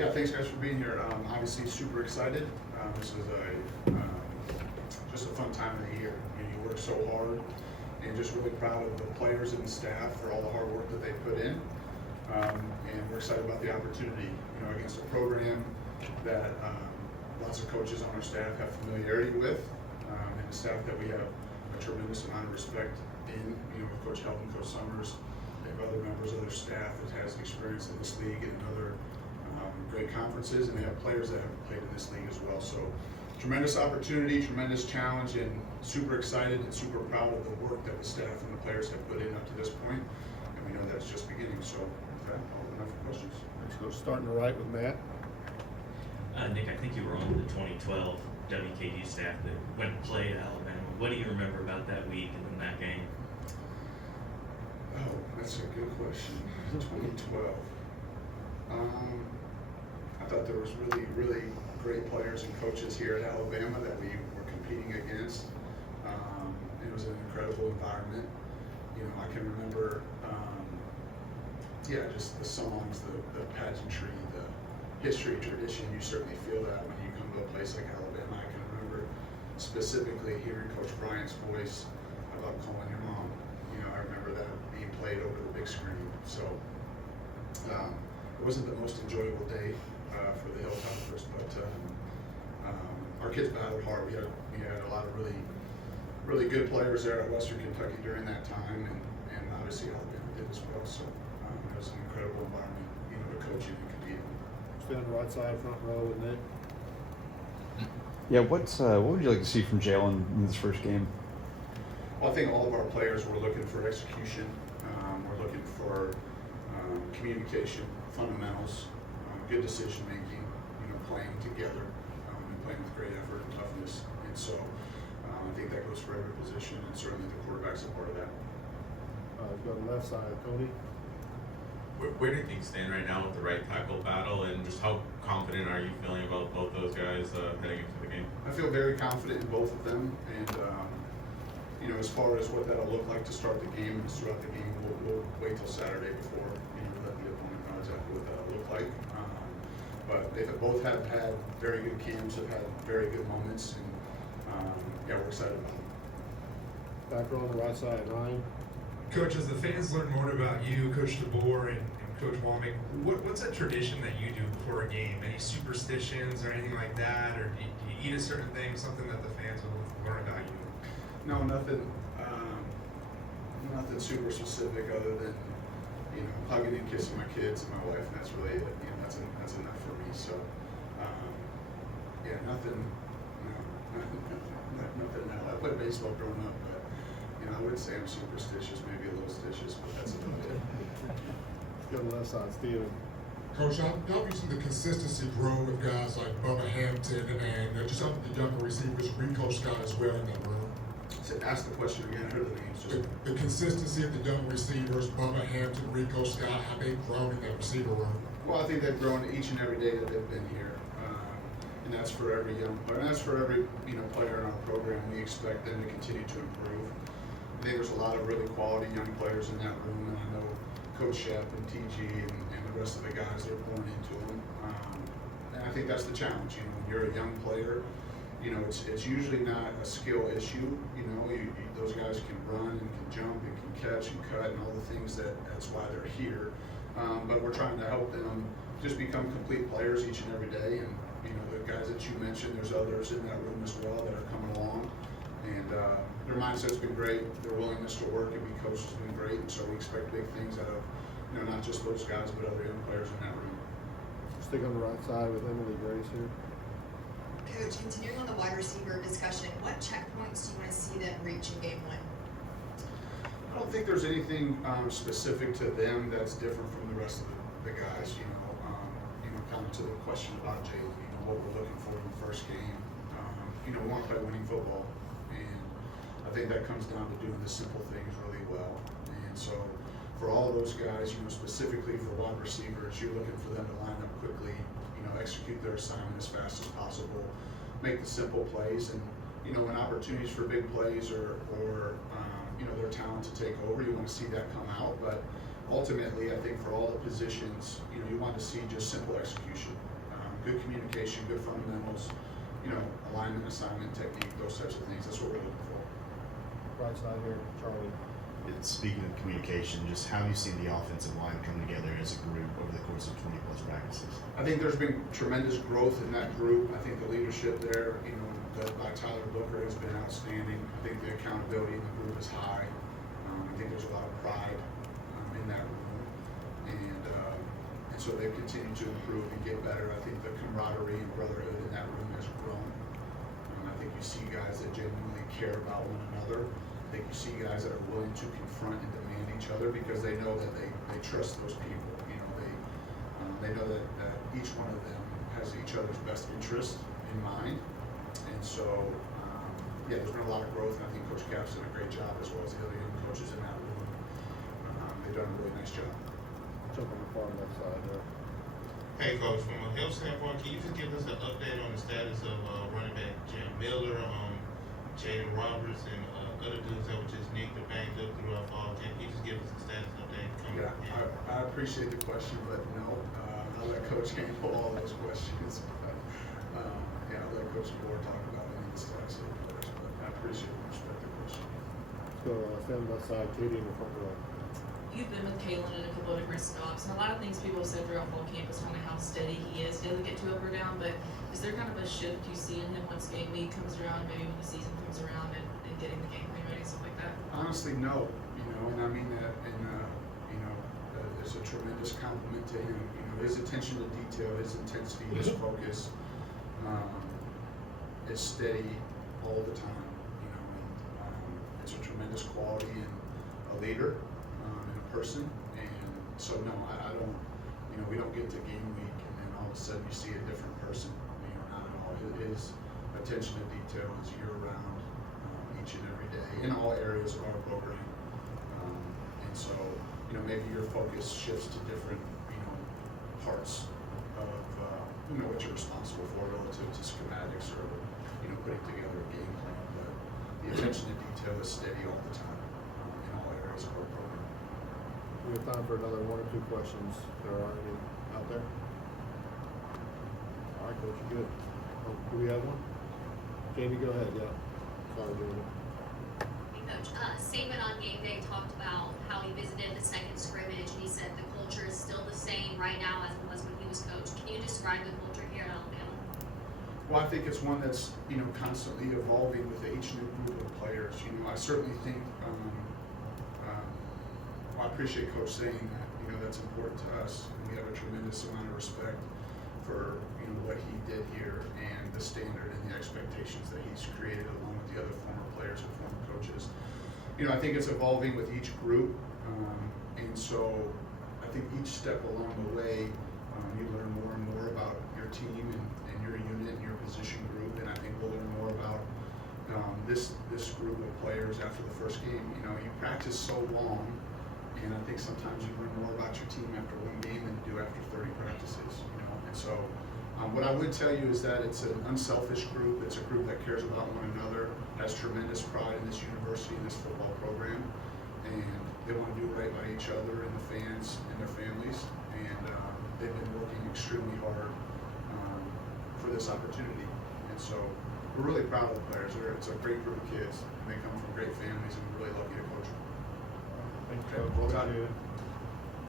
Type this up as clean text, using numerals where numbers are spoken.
Yeah, thanks guys for being here. Obviously super excited. This is just a fun time of the year. You work so hard, and just really proud of the players and the staff for all the hard work that they put in. And we're excited about the opportunity, against a program that lots of coaches on our staff have familiarity with, and the staff that we have a tremendous amount of respect in. With Coach Helton, Coach Summers, they have other members of their staff that has experience in this league and in other great conferences, and they have players that have played in this league as well. So tremendous opportunity, tremendous challenge, and super excited and super proud of the work that the staff and the players have put in up to this point. And we know that's just beginning. So with that, I'll open up for questions. Let's go starting to right with Matt. Nick, I think you were on the 2012 WKU staff that went and played at Alabama. What do you remember about that week and then that game? Oh, that's a good question. 2012. I thought there was really great players and coaches here at Alabama that we were competing against. It was an incredible environment. I can remember, just the songs, the pageantry, the history, tradition. You certainly feel that when you come to a place like Alabama. I can remember specifically hearing Coach Bryant's voice about calling your mom. I remember that being played over the big screen. So it wasn't the most enjoyable day for the Hilltoppers, but our kids battled hard. We had a lot of really good players there at Western Kentucky during that time, and obviously Alabama did as well. So it was an incredible environment, to coach in and compete in. Stay on the right side, front row with Nick. Yeah, what would you like to see from Jalen in this first game? Well, I think all of our players were looking for execution. We're looking for communication, fundamentals, good decision making, playing together, and playing with great effort and toughness. And so I think that goes for every position, and certainly the quarterback's a part of that. Go to the left side, Cody. Where do things stand right now with the right tackle battle, and just how confident are you feeling about both those guys heading into the game? I feel very confident in both of them, and as far as what that'll look like to start the game and throughout the game, we'll wait till Saturday before let the opponent know exactly what that'll look like. But they both have had very good camps, have had very good moments, and we're excited about it. Back row on the right side, Ryan. Coach, as the fans learn more about you, Coach DeBoer, and Coach Walmick, what's a tradition that you do before a game? Any superstitions or anything like that? Or do you eat a certain thing, something that the fans will learn about you? No, nothing super specific other than, hugging and kissing my kids and my wife, and that's really it. That's enough for me. So, nothing. I played baseball growing up, but I wouldn't say I'm superstitious. Maybe a little stitious, but that's about it. Go to the left side, Steven. Coach, how have you seen the consistency grow with guys like Bubba Hampton and just some of the younger receivers, Rico Scott as well in that room? So ask the question again. I heard the names. The consistency of the young receivers, Bubba Hampton, Rico Scott, how they've grown in that receiver room? Well, I think they've grown each and every day that they've been here, and that's for every young player. And that's for every player in our program. We expect them to continue to improve. I think there's a lot of really quality young players in that room, and I know Coach Shep and TG and the rest of the guys are pouring into them. And I think that's the challenge. When you're a young player, it's usually not a skill issue. Those guys can run and can jump and can catch and cut and all the things that's why they're here. But we're trying to help them just become complete players each and every day. And the guys that you mentioned, there's others in that room as well that are coming along. And their mindset's been great. Their willingness to work and be coached has been great. And so we expect big things out of not just those guys, but other young players in that room. Stick on the right side with Emily Grace here. Coach, continuing on the wide receiver discussion, what checkpoints do you want to see them reach in game one? I don't think there's anything specific to them that's different from the rest of the guys. Kind of to the question about Jalen, what we're looking for in the first game. We want to play winning football, and I think that comes down to doing the simple things really well. And so, for all of those guys, specifically for wide receivers, you're looking for them to line up quickly, execute their assignment as fast as possible, make the simple plays, and when opportunities for big plays or their talent to take over, you want to see that come out. But ultimately, I think for all the positions, you want to see just simple execution. good communication, good fundamentals, you know, alignment, assignment, technique, those types of things. That's what we're looking for. Right side here, Charlie. Speaking of communication, just how have you seen the offensive line come together as a group over the course of 20 plus practices? I think there's been tremendous growth in that group. I think the leadership there, you know, led by Tyler Booker, has been outstanding. I think the accountability in the group is high. I think there's a lot of pride in that room, and so they've continued to improve and get better. I think the camaraderie and brotherhood in that room has grown. I think you see guys that genuinely care about one another. I think you see guys that are willing to confront and demand each other because they know that they trust those people. You know, they know that each one of them has each other's best interest in mind. And so, yeah, there's been a lot of growth, and I think Coach Cap's done a great job, as well as the other young coaches in that room. They've done a really nice job. Jump on the far left side there. Hey, Coach, from a health standpoint, can you just give us an update on the status of running back Jim Miller, Jaden Roberts, and other dudes that were just nicked or banged up throughout fall camp? Can you just give us a status update coming up? Yeah, I appreciate the question, but no, I'll let Coach handle all those questions. Yeah, I'll let Coach Moore talk about any of the status of the players, but I appreciate and respect the question. Let's go stand left side, Katie in the front row. You've been with Kalen in a couple of different stops, and a lot of things people have said throughout fall camp is kind of how steady he is. He doesn't get too up or down, but is there kind of a shift you see in him once game week comes around, maybe when the season comes around, and getting the game plan ready, stuff like that? Honestly, no. You know, and I mean that, and you know, it's a tremendous compliment to him. You know, his attention to detail, his intensity, his focus, is steady all the time. You know, and it's a tremendous quality in a leader, in a person. And so, no, I don't. You know, we don't get to game week and then all of a sudden you see a different person. You know, not at all. His attention to detail is year round. Each and every day in all areas of our program, and so you know maybe your focus shifts to different parts of what you're responsible for relative to schematics or putting together a game plan. But the attention to detail is steady all the time in all areas of our program. We have time for another one or two questions. If there are any out there. All right, Coach, you good? Oh, do we have one? Jamie, go ahead. Yeah. Sorry, Jamie. Hey, Coach. Saban on game day talked about how he visited the second scrimmage, and he said the culture is still the same right now as it was when he was coach. Can you describe the culture here at Alabama? Well, I think it's one that's constantly evolving with each new group of players. I certainly think I appreciate Coach saying that. That's important to us, and we have a tremendous amount of respect for what he did here and the standard and the expectations that he's created along with the other former players and former coaches. I think it's evolving with each group, and so I think each step along the way you learn more and more about your team and your unit and your position group, and I think we'll learn more about this group of players after the first game. You practice so long, and I think sometimes you learn more about your team after one game than you do after 30 practices. And so what I would tell you is that it's an unselfish group. It's a group that cares about one another, has tremendous pride in this university and this football program, and they want to do right by each other and the fans and their families. And they've been working extremely hard for this opportunity. And so we're really proud of the players. It's a great group of kids, and they come from great families, and we're really lucky to coach them. Thank you, Okay, Coach. well done. Appreciate it.